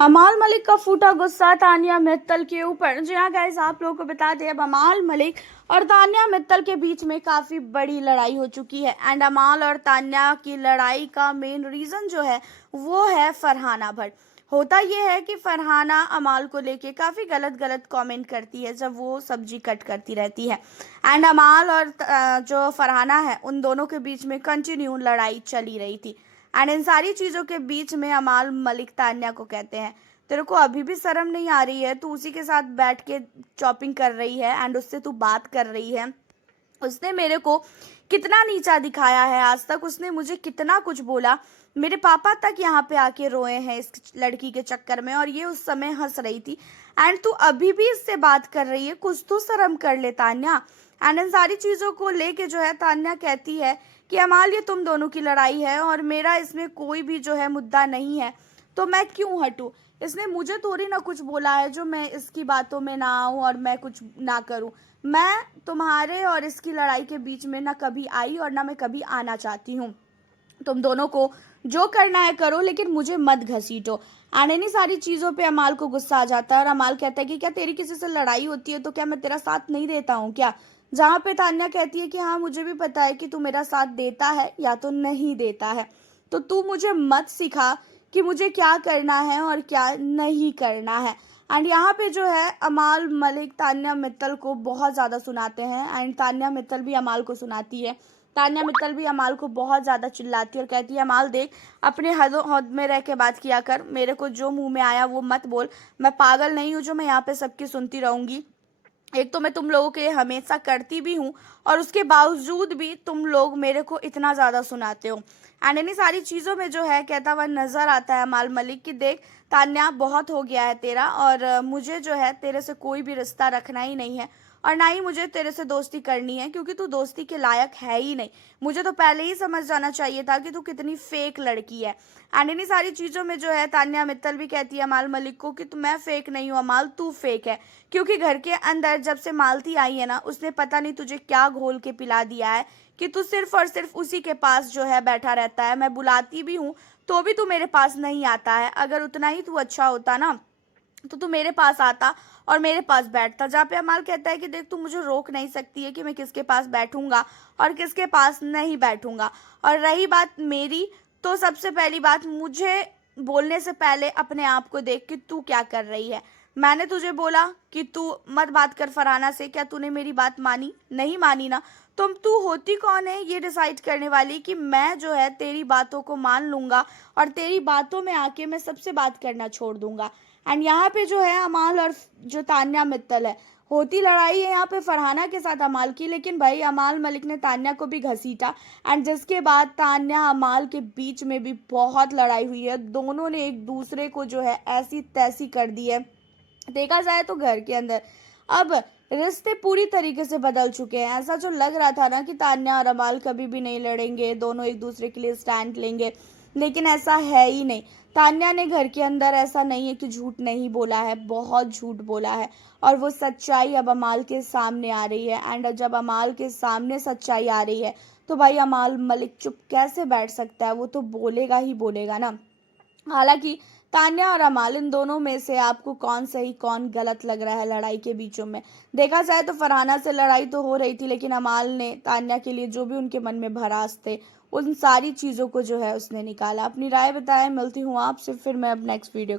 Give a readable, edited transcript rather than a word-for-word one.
अमाल मलिक का फूटा गुस्सा तानिया मित्तल के ऊपर। जी हाँ गाइस, आप लोगों को बता दें अब अमाल मलिक और तानिया मित्तल के बीच में काफ़ी बड़ी लड़ाई हो चुकी है। एंड अमाल और तानिया की लड़ाई का मेन रीज़न जो है वो है फरहाना भट्ट। होता ये है कि फरहाना अमाल को लेके काफ़ी गलत गलत कमेंट करती है जब वो सब्जी कट करती रहती है। एंड अमाल और जो फरहाना है उन दोनों के बीच में कंटिन्यू लड़ाई चली रही थी। एंड इन सारी चीज़ों के बीच में अमाल मलिक तान्या को कहते हैं, तेरे को अभी भी शर्म नहीं आ रही है? तू उसी के साथ बैठ के चॉपिंग कर रही है एंड उससे तू बात कर रही है। उसने मेरे को कितना नीचा दिखाया है, आज तक उसने मुझे कितना कुछ बोला। मेरे पापा तक यहाँ पे आके रोए हैं इस लड़की के चक्कर में, और ये उस समय हंस रही थी। एंड तू अभी भी इससे बात कर रही है, कुछ तो शर्म कर ले तान्या। एंड इन सारी चीज़ों को लेके जो है तान्या कहती है कि अमाल ये तुम दोनों की लड़ाई है और मेरा इसमें कोई भी जो है मुद्दा नहीं है, तो मैं क्यों हटूं? इसने मुझे थोड़ी ना कुछ बोला है जो मैं इसकी बातों में ना आऊं और मैं कुछ ना करूं। मैं तुम्हारे और इसकी लड़ाई के बीच में ना कभी आई और ना मैं कभी आना चाहती हूँ। तुम दोनों को जो करना है करो, लेकिन मुझे मत घसीटो। एंड इन्हीं सारी चीज़ों पे अमाल को गुस्सा आ जाता है और अमाल कहता है कि क्या तेरी किसी से लड़ाई होती है तो क्या मैं तेरा साथ नहीं देता हूँ क्या? जहाँ पे तान्या कहती है कि हाँ मुझे भी पता है कि तू मेरा साथ देता है या तो नहीं देता है, तो तू मुझे मत सिखा कि मुझे क्या करना है और क्या नहीं करना है। एंड यहाँ पे जो है अमाल मलिक तान्या मित्तल को बहुत ज़्यादा सुनाते हैं एंड तान्या मित्तल भी अमाल को सुनाती है। तान्या मित्तल भी अमाल को बहुत ज़्यादा चिल्लाती है और कहती है, अमाल देख, अपने हद में रह के बात किया कर, मेरे को जो मुंह में आया वो मत बोल। मैं पागल नहीं हूँ जो मैं यहाँ पे सबकी सुनती रहूँगी। एक तो मैं तुम लोगों के हमेशा करती भी हूँ और उसके बावजूद भी तुम लोग मेरे को इतना ज़्यादा सुनाते हो। एंड इन्हीं सारी चीज़ों में जो है कहता हुआ नज़र आता है अमाल मलिक कि देख तान्या, बहुत हो गया है तेरा, और मुझे जो है तेरे से कोई भी रिश्ता रखना ही नहीं है और ना ही मुझे तेरे से दोस्ती करनी है, क्योंकि तू दोस्ती के लायक है ही नहीं। मुझे तो पहले ही समझ जाना चाहिए था कि तू कितनी फेक लड़की है। एंड इन्हीं सारी चीज़ों में जो है तान्या मित्तल भी कहती है अमाल मलिक को कि मैं फेक नहीं हूँ अमाल, तू फेक है। क्योंकि घर के अंदर जब से मालती आई है ना, उसने पता नहीं तुझे क्या घोल के पिला दिया है कि तू सिर्फ और सिर्फ उसी के पास जो है बैठा रहता है। मैं बुलाती भी हूँ तो भी तू मेरे पास नहीं आता है। अगर उतना ही तू अच्छा होता ना तो तू मेरे पास आता और मेरे पास बैठता। जहाँ पे अमाल कहता है कि देख, तू मुझे रोक नहीं सकती है कि मैं किसके पास बैठूंगा और किसके पास नहीं बैठूंगा। और रही बात मेरी, तो सबसे पहली बात, मुझे बोलने से पहले अपने आप को देख कि तू क्या कर रही है। मैंने तुझे बोला कि तू मत बात कर फरहाना से, क्या तूने मेरी बात मानी? नहीं मानी ना। तुम तू होती कौन है ये डिसाइड करने वाली कि मैं जो है तेरी बातों को मान लूंगा और तेरी बातों में आके मैं सबसे बात करना छोड़ दूंगा। एंड यहाँ पे जो है अमाल और जो तान्या मित्तल है, होती लड़ाई है यहाँ पे फरहाना के साथ अमाल की, लेकिन भाई अमाल मलिक ने तान्या को भी घसीटा एंड जिसके बाद तान्या अमाल के बीच में भी बहुत लड़ाई हुई है। दोनों ने एक दूसरे को जो है ऐसी तैसी कर दी है। देखा जाए तो घर के अंदर अब रिश्ते पूरी तरीके से बदल चुके हैं। ऐसा जो लग रहा था ना कि तान्या और अमाल कभी भी नहीं लड़ेंगे, दोनों एक दूसरे के लिए स्टैंड लेंगे, लेकिन ऐसा है ही नहीं। तान्या ने घर के अंदर ऐसा नहीं है कि झूठ नहीं बोला है, बहुत झूठ बोला है और वो सच्चाई अब अमाल के सामने आ रही है। एंड जब अमाल के सामने सच्चाई आ रही है तो भाई अमाल मलिक चुप कैसे बैठ सकता है? वो तो बोलेगा ही बोलेगा ना। हालांकि तान्या और अमाल, इन दोनों में से आपको कौन सही कौन गलत लग रहा है लड़ाई के बीचों में? देखा जाए तो फरहाना से लड़ाई तो हो रही थी, लेकिन अमाल ने तान्या के लिए जो भी उनके मन में भरास थे उन सारी चीज़ों को जो है उसने निकाला। अपनी राय बताएं, मिलती हूँ आपसे फिर मैं अब नेक्स्ट वीडियो के